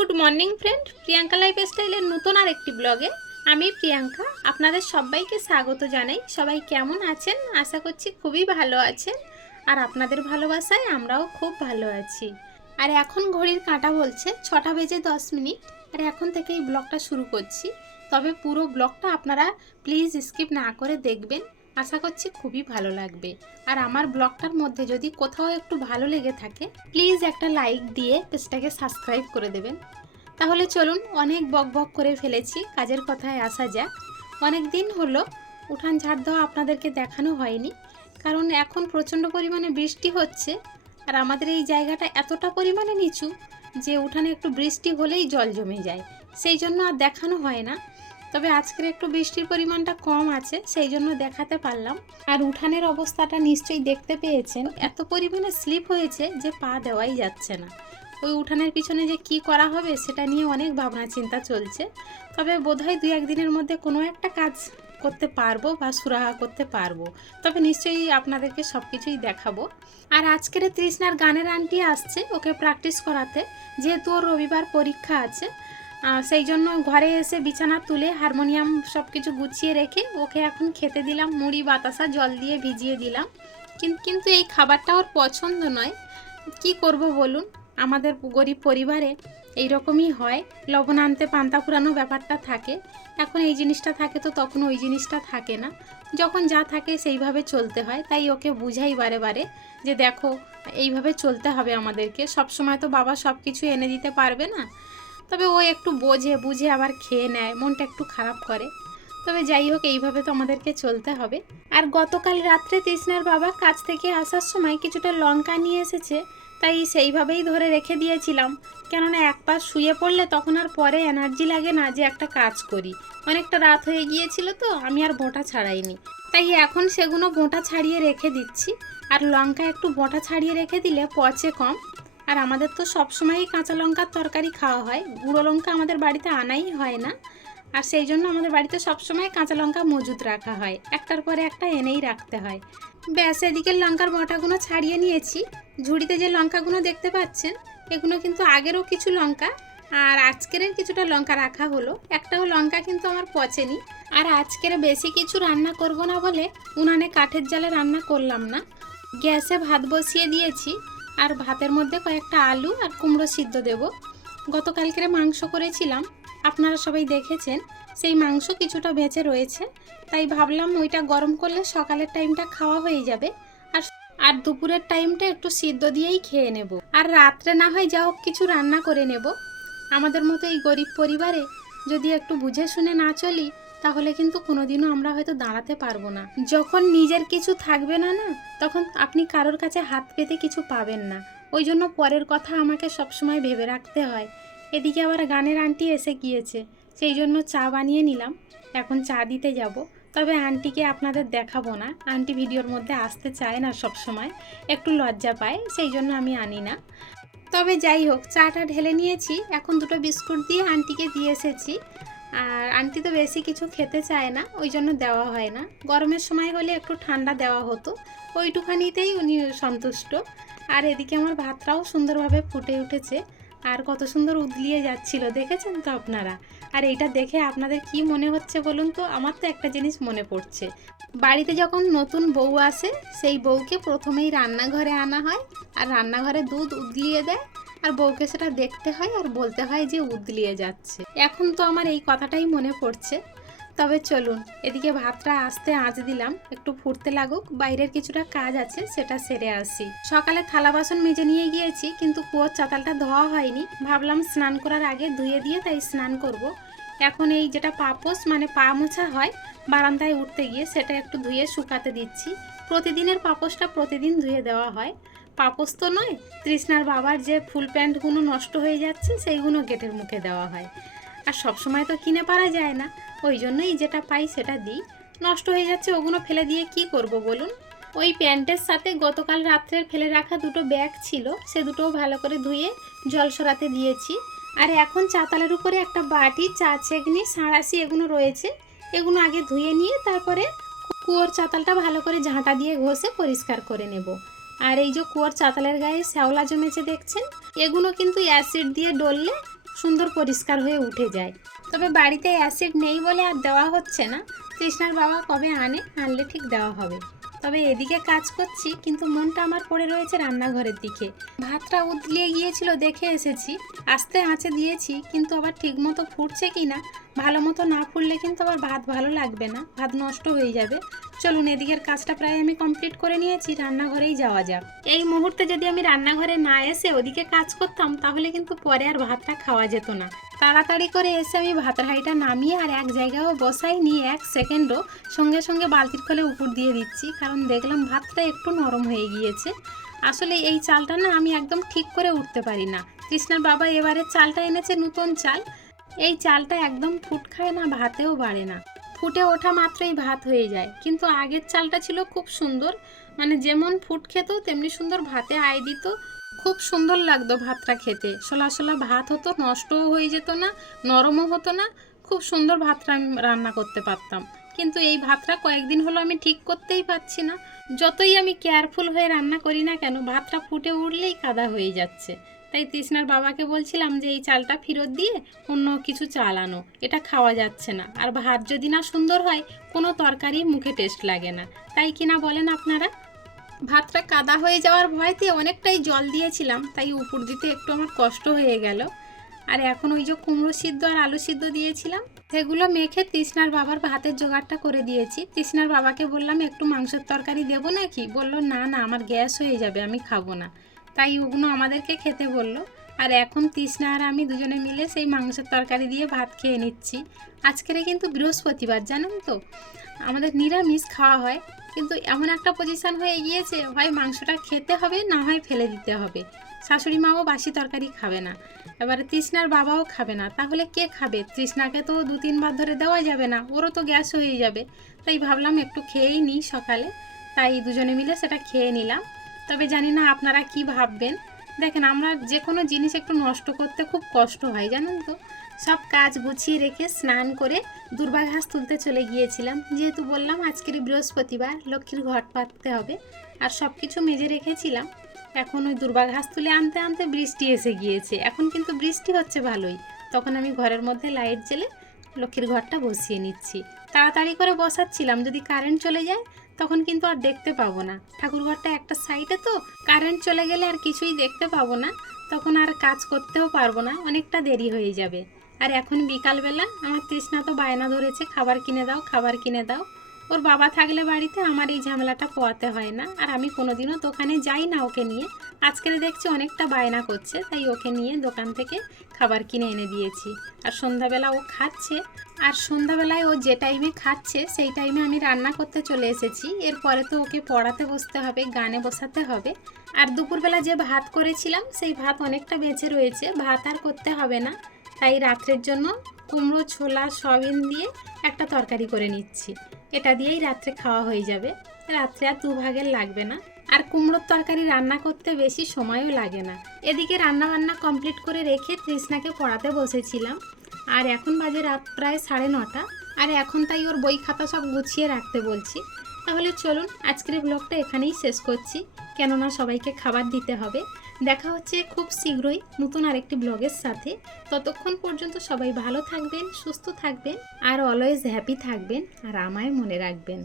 Good morning friend Priyanka life স্টাইলের নতুন আর একটি ব্লগে আমি প্রিয়াঙ্কা আপনাদের সবাইকে স্বাগত জানাই। সবাই কেমন আছেন? আশা করছি খুবই ভালো আছেন। আর আপনাদের ভালোবাসায় আমরাও খুব ভালো আছি। আর এখন ঘড়ির কাঁটা বলছে ছটা বেজে দশ মিনিট। আর এখন থেকে এই ব্লগটা শুরু করছি। তবে পুরো ব্লগটা আপনারা প্লিজ স্কিপ না করে দেখবেন। আশা করছি খুবই ভালো লাগবে। আর আমার ব্লগটার মধ্যে যদি কোথাও একটু ভালো লেগে থাকে প্লিজ একটা লাইক দিয়ে পেজটাকে সাবস্ক্রাইব করে দেবেন। তাহলে চলুন অনেক বক বক করে ফেলেছি, কাজের কথায় আসা যাক। অনেক দিন হলো, উঠান ঝাড় দেওয়া আপনাদেরকে দেখানো হয়নি, কারণ এখন প্রচণ্ড পরিমাণে বৃষ্টি হচ্ছে, আর আমাদের এই জায়গাটা এতটা পরিমাণে নিচু যে উঠানে একটু বৃষ্টি হলেই জল জমে যায়। সেই জন্য আর দেখানো হয় না। তবে আজকের একটু বৃষ্টির পরিমাণটা কম আছে, সেই জন্য দেখাতে পারলাম। আর উঠানের অবস্থাটা নিশ্চয়ই দেখতে পেয়েছেন। এত পরিমাণে স্লিপ হয়েছে যে পা দেওয়াই যাচ্ছে না। ওই উঠানের পিছনে যে কি করা হবে সেটা নিয়ে অনেক ভাবনা চিন্তা চলছে। তবে বোধহয় দুই একদিনের মধ্যে কোনো একটা কাজ করতে পারব বা সুরাহা করতে পারব। তবে নিশ্চয়ই আপনাদেরকে সব কিছুই দেখাবো। আর আজকের তৃষ্ণার গানের আন্টি আসছে ওকে প্র্যাকটিস করাতে। যেহেতু ওর রবিবার পরীক্ষা আছে সেই জন্য ঘরে এসে বিছানা তুলে, হারমোনিয়াম সব কিছু গুছিয়ে রেখে ওকে এখন খেতে দিলাম, মুড়ি, বাতাসা, জল দিয়ে ভিজিয়ে দিলাম। কিন- কিন্তু এই খাবারটা ওর পছন্দ নয়। কি করব বলুন? আমাদের গরিব পরিবারে এই রকমই হয়। লবণ আনতে পান্তা ফুরানো ব্যাপারটা থাকে। এখন এই জিনিসটা থাকে তো তখন ওই জিনিসটা থাকে না। যখন যা থাকে সেইভাবে চলতে হয়। তাই ওকে বুঝাই বারে বারে যে দেখো, এইভাবে চলতে হবে আমাদেরকে। সব সময় তো বাবা সব কিছু এনে দিতে পারবে না। তবে ও একটু বোঝে, বুঝে আবার খেয়ে নেয়, মনটা একটু খারাপ করে। তবে যাই হোক, এইভাবে তো আমাদেরকে চলতে হবে। আর গতকাল রাত্রে তৃষ্ণার বাবা কাজ থেকে আসার সময় কিছুটা লঙ্কা নিয়ে এসেছে, তাই সেইভাবেই ধরে রেখে দিয়েছিলাম। কেননা এক পা শুয়ে পড়লে তখন আর পরে এনার্জি লাগে না যে একটা কাজ করি। অনেকটা রাত হয়ে গিয়েছিল তো, আমি আর বোঁটা ছাড়াইনি। তাই এখন সেগুলো বোঁটা ছাড়িয়ে রেখে দিচ্ছি। আর লঙ্কা একটু বোঁটা ছাড়িয়ে রেখে দিলে পচে কম। আর আমাদের তো সবসময়ই কাঁচা লঙ্কার তরকারি খাওয়া হয়। গুঁড়ো লঙ্কা আমাদের বাড়িতে আনাই হয় না। আর সেই জন্য আমাদের বাড়িতে সবসময় কাঁচা লঙ্কা মজুদ রাখা হয়। একটার পরে একটা এনেই রাখতে হয়। ব্যাস, এদিকের লঙ্কার বটাগুলো ছাড়িয়ে নিয়েছি। ঝুড়িতে যে লঙ্কাগুলো দেখতে পাচ্ছেন, এগুলো কিন্তু আগেরও কিছু লঙ্কা। আর আজকের কিছুটা লঙ্কা রাখা হলো। একটাও লঙ্কা কিন্তু আমার পচেনি। আর আজকের বেশি কিছু রান্না করব না বলে উনানে কাঠের জালে রান্না করলাম না। গ্যাসে ভাত বসিয়ে দিয়েছি। আর ভাতের মধ্যে কয়েকটা আলু আর কুমড়ো সিদ্ধ দেব। গতকালকের মাংস করেছিলাম, আপনারা সবাই দেখেছেন, সেই মাংস কিছুটা বেঁচে রয়েছে। তাই ভাবলাম ওইটা গরম করলে সকালের টাইমটা খাওয়া হয়ে যাবে। আর আর দুপুরের টাইমটা একটু সিদ্ধ দিয়েই খেয়ে নেব। আর রাত্রে না হয় যা হোক কিছু রান্না করে নেব। আমাদের মতো এই গরিব পরিবারে যদি একটু বুঝে শুনে না চলি তাহলে কিন্তু কোনোদিনও আমরা হয়তো দাঁড়াতে পারব না। যখন নিজের কিছু থাকবে না না, তখন আপনি কারোর কাছে হাত পেতে কিছু পাবেন না। ওই জন্য পরের কথা আমাকে সবসময় ভেবে রাখতে হয়। এদিকে আবার গানের আন্টি এসে গিয়েছে। সেই জন্য চা বানিয়ে নিলাম। এখন চা দিতে যাব। তবে আন্টিকে আপনাদের দেখাবো না। আন্টি ভিডিওর মধ্যে আসতে চায় না সব সময় একটু লজ্জা পায়, সেই জন্য আমি আনি না। তবে যাই হোক, চাটা ঢেলে নিয়েছি। এখন দুটো বিস্কুট দিয়ে আন্টিকে দিয়ে এসেছি। আর আন্টি তো বেশি কিছু খেতে চায় না, ওই জন্য দেওয়া হয় না। গরমের সময় হলে একটু ঠান্ডা দেওয়া হতো, ওইটুখানিতেই উনি সন্তুষ্ট। আর এদিকে আমার ভাতটাও সুন্দরভাবে ফুটে উঠেছে, আর কত সুন্দর উদলিয়ে যাচ্ছিল, দেখেছেন তো আপনারা? আর এইটা দেখে আপনাদের কি মনে হচ্ছে বলুন তো? আমার তো একটা জিনিস মনে পড়ছে। বাড়িতে যখন নতুন বউ আসে, সেই বউকে প্রথমেই রান্নাঘরে আনা হয়, আর রান্নাঘরে দুধ উদলিয়ে দেয় আর বউকে সেটা দেখতে হয় আর বলতে হয় যে উদলিয়ে যাচ্ছে। এখন তো আমার এই কথাটাই মনে পড়ছে। তবে চলুন, এদিকে ভাতটা আসতে আঁচ দিলাম, একটু ফুটতে লাগুক, বাইরের কিছুটা কাজ আছে, সেটা সেরে আসি। সকালে থালা বাসন মেজে নিয়ে গিয়েছি, কিন্তু কুয়োর চাতালটা ধোয়া হয়নি। ভাবলাম স্নান করার আগে ধুয়ে দিয়ে তাই স্নান করব। এখন এই যেটা পাপোস মানে পা মোছা হয়, বারান্দায় উঠতে গিয়ে সেটা একটু ধুয়ে শুকাতে দিচ্ছি। প্রতিদিনের পাপোসটা প্রতিদিন ধুয়ে দেওয়া হয়। পাপোস তো নয়, তৃষ্ণার বাবার যে ফুল প্যান্টগুলো নষ্ট হয়ে যাচ্ছে সেইগুলো গেটের মুখে দেওয়া হয়। আর সব সময় তো কিনে পারা যায় না, ওই জন্যই যেটা পাই সেটা দিই। নষ্ট হয়ে যাচ্ছে ওগুলো ফেলে দিয়ে কি করব বলুন? ওই প্যান্টের সাথে গতকাল রাত্রের ফেলে রাখা দুটো ব্যাগ ছিল, সে দুটোও ভালো করে ধুয়ে জল সরাতে দিয়েছি। আর এখন চাতালের উপরে একটা বাটি, চা চেকনি, সাঁড়াশি এগুলো রয়েছে। এগুলো আগে ধুয়ে নিয়ে তারপরে কুয়োর চাতালটা ভালো করে ঝাঁটা দিয়ে ঘষে পরিষ্কার করে নেব। আর এই যে কুয়োর চাতালের গায়ে শ্যাওলা জমেছে দেখছেন? এগুলো কিন্তু অ্যাসিড দিয়ে ডললে সুন্দর পরিষ্কার হয়ে উঠে যায়। তবে বাড়িতে অ্যাসিড নেই বলে আর দেওয়া হচ্ছে না। কৃষ্ণার বাবা কবে আনে? আনলে ঠিক দেওয়া হবে। তবে এদিকে কাজ করছি, কিন্তু মনটা আমার পড়ে রয়েছে রান্নাঘরের দিকে। ভাতটা উতলিয়ে গিয়েছিল দেখে এসেছি। আস্তে আঁচে দিয়েছি, কিন্তু আবার ঠিকমতো ফুটছে কি না, ভালো মতো না ফুটলে কিন্তু আবার ভাত ভালো লাগবে না, ভাত নষ্ট হয়ে যাবে। চলুন, এদিকের কাজটা প্রায় আমি কমপ্লিট করে নিয়েছি, রান্নাঘরেই যাওয়া যাক। এই মুহূর্তে যদি আমি রান্নাঘরে না এসে ওদিকে কাজ করতাম, তাহলে কিন্তু পরে আর ভাতটা খাওয়া যেত না। তাড়াতাড়ি করে এসে আমি ভাতের হাঁড়িটা নামিয়ে আর এক জায়গায়ও বসাই, নিয়ে এক সেকেন্ডও সঙ্গে সঙ্গে বালতির খোলে উপর দিয়ে দিচ্ছি। কারণ দেখলাম ভাতটা একটু নরম হয়ে গিয়েছে। আসলে এই চালটা না আমি একদম ঠিক করে উঠতে পারি না। কৃষ্ণার বাবা এবারে চালটা এনেছে নতুন চাল। এই চালটা একদম ফুট খায় না, ভাতেও বাড়ে না। ফুটে ওঠা মাত্রই ভাত হয়ে যায়। কিন্তু আগের চালটা ছিল খুব সুন্দর। মানে যেমন ফুট খেত, তেমনি সুন্দর ভাতে আয় দিত। খুব সুন্দর লাগতো ভাতটা খেতে। সলা সলা ভাত হতো, নষ্টও হয়ে যেত না, নরমও হতো না, খুব সুন্দর ভাতটা আমি রান্না করতে পারতাম। কিন্তু এই ভাতটা কয়েকদিন হলো আমি ঠিক করতেই পারছি না। যতই আমি কেয়ারফুল হয়ে রান্না করি না কেন, ভাতটা ফুটে উঠলেই কাদা হয়ে যাচ্ছে। তাই তৃষ্ণার বাবাকে বলছিলাম যে, এই চালটা ফেরত দিয়ে অন্য কিছু চাল আনো, এটা খাওয়া যাচ্ছে না। আর ভাত যদি না সুন্দর হয়, কোনো তরকারি মুখে টেস্ট লাগে না। তাই কিনা বলেন আপনারা? ভাতটা কাদা হয়ে যাওয়ার ভয়তে অনেকটাই জল দিয়েছিলাম, তাই উপর দিতে একটু আমার কষ্ট হয়ে গেল। আর এখন ওই যে কুমড়ো সিদ্ধ আর আলু সিদ্ধ দিয়েছিলাম, সেগুলো মেখে তৃষ্ণার বাবার ভাতের জোগাড়টা করে দিয়েছি। তৃষ্ণার বাবাকে বললাম, একটু মাংসের তরকারি দেবো নাকি? বলল, না না, আমার গ্যাস হয়ে যাবে, আমি খাব না। তাই ওগুলো আমাদেরকে খেতে বলল। আর এখন তৃষ্ণা আর আমি দুজনে মিলে সেই মাংসের তরকারি দিয়ে ভাত খেয়ে নিচ্ছি। আজকের কিন্তু বৃহস্পতিবার, জানেন তো? আমাদের নিরামিষ খাওয়া হয়। কিন্তু এমন একটা পজিশন হয়ে গিয়েছে হয় মাংসটা খেতে হবে, না হয় ফেলে দিতে হবে। শাশুড়ি মাও বাসি তরকারি খাবে না, এবারে তৃষ্ণার বাবাও খাবে না। তাহলে কে খাবে? তৃষ্ণাকে তো দু তিনবার ধরে দেওয়া যাবে না, ওরও তো গ্যাস হয়ে যাবে। তাই ভাবলাম একটু খেয়েই নিই সকালে, তাই দুজনে মিলে সেটা খেয়ে নিলাম। তবে জানি না আপনারা কি ভাববেন। দেখেন আমরা যে কোনো জিনিস একটু নষ্ট করতে খুব কষ্ট হয়, জানেন তো? সব কাজ গুছিয়ে রেখে স্নান করে দুর্বা ঘাস তুলতে চলে গিয়েছিলাম। যেহেতু বললাম আজকের বৃহস্পতিবার, লক্ষ্মীর ঘট পাততে হবে আর সব কিছু মেজে রেখেছিলাম। এখন ওই দুর্বা ঘাস তুলে আনতে আনতে বৃষ্টি এসে গিয়েছে। এখন কিন্তু বৃষ্টি হচ্ছে ভালোই। তখন আমি ঘরের মধ্যে লাইট জ্বেলে লক্ষ্মীর ঘরটা বসিয়ে নিচ্ছি। তাড়াতাড়ি করে বসাচ্ছিলাম। যদি কারেন্ট চলে যায়, তখন কিন্তু আর দেখতে পাবো না। ঠাকুরঘরটা একটা সাইডে তো, কারেন্ট চলে গেলে আর কিছুই দেখতে পাবো না। তখন আর কাজ করতেও পারব না। অনেকটা দেরি হয়ে যাবে। আর এখন বিকালবেলা আমার তৃষ্ণা তো বায়না ধরেছে, খাবার কিনে দাও, খাবার কিনে দাও। ওর বাবা থাকলে বাড়িতে আমার এই ঝামেলাটা পোয়াতে হয় না। আর আমি কোনোদিনও দোকানে যাই না ওকে নিয়ে। আজকের দেখছি অনেকটা বায়না করছে, তাই ওকে নিয়ে দোকান থেকে খাবার কিনে এনে দিয়েছি। আর সন্ধ্যাবেলা ও খাচ্ছে। আর সন্ধ্যাবেলায় ও যে টাইমে খাচ্ছে, সেই টাইমে আমি রান্না করতে চলে এসেছি। এরপরে তো ওকে পড়াতে বসতে হবে, গানে বসাতে হবে। আর দুপুরবেলা যে ভাত করেছিলাম, সেই ভাত অনেকটা বেঁচে রয়েছে। ভাত আর করতে হবে না। তাই রাত্রের জন্য কুমড়ো, ছোলা, সয়াবিন দিয়ে একটা তরকারি করে নিচ্ছি। এটা দিয়েই রাত্রে খাওয়া হয়ে যাবে। রাত্রে আর দু ভাগের লাগবে না। আর কুমড়োর তরকারি রান্না করতে বেশি সময়ও লাগে না। এদিকে রান্না বান্না কমপ্লিট করে রেখে তৃষ্ণাকে পড়াতে বসেছিলাম। আর এখন বাজে রাত প্রায় সাড়ে নটা। আর এখন তাই ওর বই খাতা সব গুছিয়ে রাখতে বলছি। তাহলে চলুন, আজকের ব্লগটা এখানেই শেষ করছি। কেননা সবাইকে খাবার দিতে হবে। দেখা হচ্ছে খুব শীঘ্রই নতুন আরেকটি ব্লগের সাথে। ততক্ষণ পর্যন্ত সবাই ভালো থাকবেন, সুস্থ থাকবেন, আর অলওয়েজ হ্যাপি থাকবেন, আর আমায় মনে রাখবেন।